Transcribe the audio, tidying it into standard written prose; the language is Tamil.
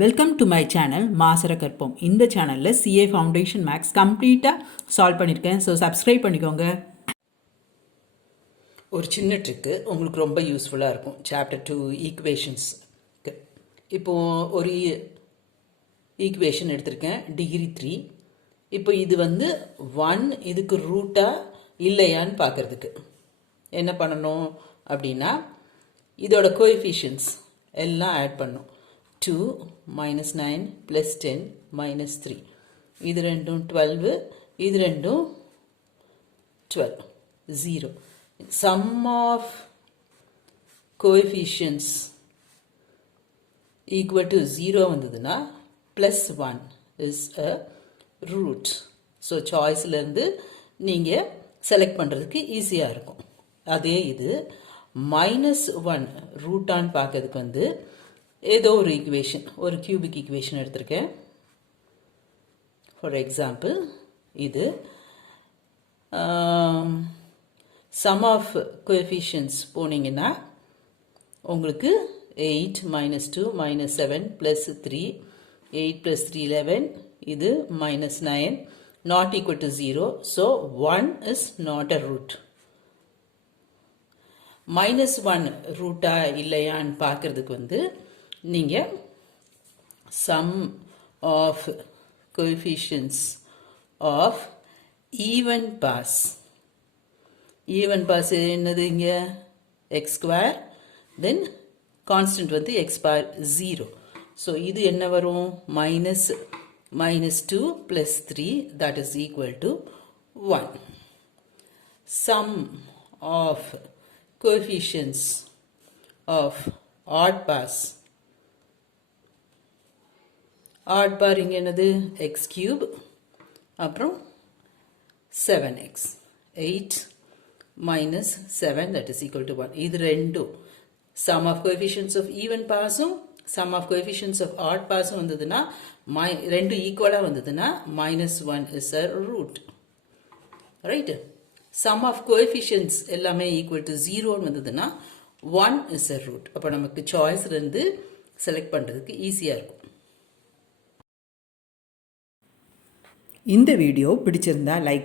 வெல்கம் டு மை சேனல் மாசர கற்போம். இந்த சேனலில் சிஏ ஃபவுண்டேஷன் மேக்ஸ் கம்ப்ளீட்டாக சால்வ் பண்ணியிருக்கேன். ஸோ சப்ஸ்கிரைப் பண்ணிக்கோங்க. ஒரு சின்ன ட்ரிக்கு உங்களுக்கு ரொம்ப யூஸ்ஃபுல்லாக இருக்கும். சாப்டர் 2 ஈக்குவேஷன்ஸ்க்கு. இப்போது ஒரு ஈக்குவேஷன் எடுத்திருக்கேன், டிகிரி 3. இப்போ இது 1 இதுக்கு ரூட்டாக இல்லையான்னு பார்க்குறதுக்கு என்ன பண்ணணும் அப்படின்னா, இதோட கோஎஃபிஷியன்ஸ் எல்லாம் ஆட் பண்ணணும். 2 minus 9 plus 10 minus 3. இது ரெண்டும் 12, இது ரெண்டும் 12, 0. Sum of coefficients equal to 0 வந்ததுன்னா plus 1 is a root. So choiceலேருந்து நீங்கள் செலக்ட் பண்ணுறதுக்கு ஈஸியாக இருக்கும். அதே இது -1 ரூட்டான்னு பார்க்கறதுக்கு ஏதோ ஒரு ஈக்குவேஷன், ஒரு கியூபிக் ஈக்குவேஷன் எடுத்திருக்கேன். ஃபார் எக்ஸாம்பிள் இது சம் ஆஃப் கோஎஃபிஷியன்ஸ் போனீங்கன்னா உங்களுக்கு 8 minus 2 minus 7 plus 3, 8 plus 3 11, இது minus 9, not equal to 0. So 1 is not a root. -1 ரூட்டா இல்லையான்னு பார்க்கறதுக்கு நீங்கள் sum of coefficients of even pass என்னது இங்க x square, then constant x bar 0. so இது என்ன வரும், -2 plus 3 that is equal to 1. Sum of coefficients of odd pass, odd bar இங்க என்னது x cube, அப்புறம் 7x, 8 minus 7 that is equal to 1. இது ரெண்டும் sum of coefficients of even passum sum of coefficients of odd passum வந்ததுன்னா ரெண்டும் ஈக்குவலா வந்ததுன்னா -1 is a root, right? sum of coefficients எல்லாமே equal to 0 வந்ததுன்னா 1 is a root. அப்போ நமக்கு சாய்ஸ்ல இருந்து செலக்ட் பண்றதுக்கு ஈஸியா இருக்கும். இந்த வீடியோ பிடிச்சிருந்தா லைக்